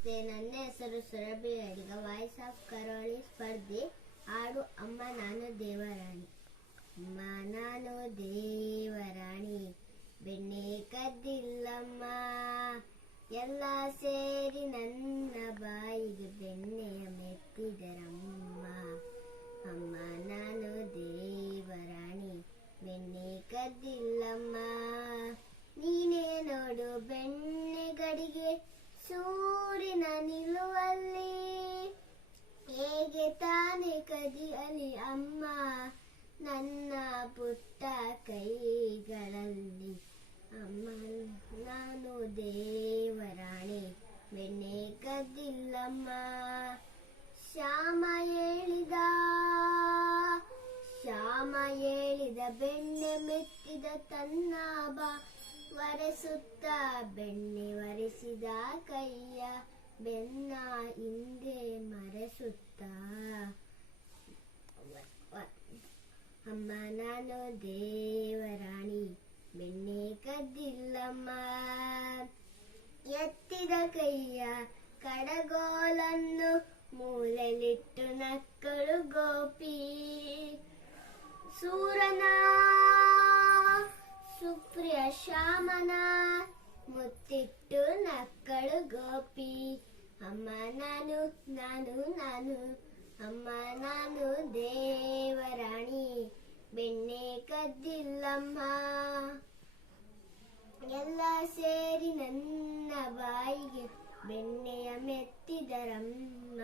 ನಮಸ್ತೆ, ನನ್ನ ಹೆಸರು ಸುರಭಿ ಅಡಿಗ. ವಾಯ್ಸ್ ಆಫ್ ಕರಾವಳಿ ಸ್ಪರ್ಧೆ. ಹಾಡು ಅಮ್ಮ ನಾನು ದೇವರಾಣಿ. ಅಮ್ಮ ನಾನು ದೇವರಾಣಿ, ಬೆಣ್ಣೆ ಕದ್ದಿಲ್ಲಮ್ಮ, ಎಲ್ಲ ಸೇರಿ ನನ್ನ ಬಾಯಿಗೆ ಬೆಣ್ಣೆಯ ಮೆತ್ತಿದರಮ್ಮ. ಅಮ್ಮ ನಾನು ದೇವರಾಣಿ, ಬೆಣ್ಣೆ ಕದ್ದಿಲ್ಲಮ್ಮ. ನೀನೇ ನೋಡು ಬೆಣ್ಣೆ ಗಡಿಗೆ ಸೂರಿನ ನಿಲ್ಲುವಲ್ಲಿ, ಹೇಗೆ ತಾನೇ ಕದಿಯಲಿ ಅಮ್ಮ ನನ್ನ ಪುಟ್ಟ ಕೈಗಳಲ್ಲಿ. ಅಮ್ಮ ನಾನು ದೇವರಾಣಿ, ಬೆಣ್ಣೆ ಕದ್ದಿಲ್ಲಮ್ಮ. ಶ್ಯಾಮ ಹೇಳಿದ ಬೆಣ್ಣೆ ಮೆತ್ತಿದ ತನ್ನ ಬಾ ಒರೆಸುತ್ತ, ಬೆಣ್ಣೆ ಒರೆಸಿದ ಕೈಯ ಬೆನ್ನ ಹಿಂದೆ ಮರೆಸುತ್ತ. ಅಮ್ಮ ನಾನು ದೇವರಾಣಿ, ಬೆಣ್ಣೆ ಕದ್ದಿಲ್ಲಮ್ಮ. ಎತ್ತಿದ ಕೈಯ ಕಡಗೋಲನ್ನು ಮೂಲೆಲಿಟ್ಟು ನಕ್ಕಳು ಗೋಪಿ. ಸೂರನ ಸುಪ್ರಿಯ ಶ್ಯಾಮನ ಮುತ್ತಿಟ್ಟು ನಕ್ಕಳು ಗೋಪಿ. ಅಮ್ಮ ನಾನು ನಾನು ನಾನು ಅಮ್ಮ ನಾನು ದೇವರಾಣಿ, ಬೆಣ್ಣೆ ಕದ್ದಿಲ್ಲಮ್ಮ. ಎಲ್ಲ ಸೇರಿ ನನ್ನ ಬಾಯಿಗೆ ಬೆಣ್ಣೆಯ ಮೆತ್ತಿದರಮ್ಮ.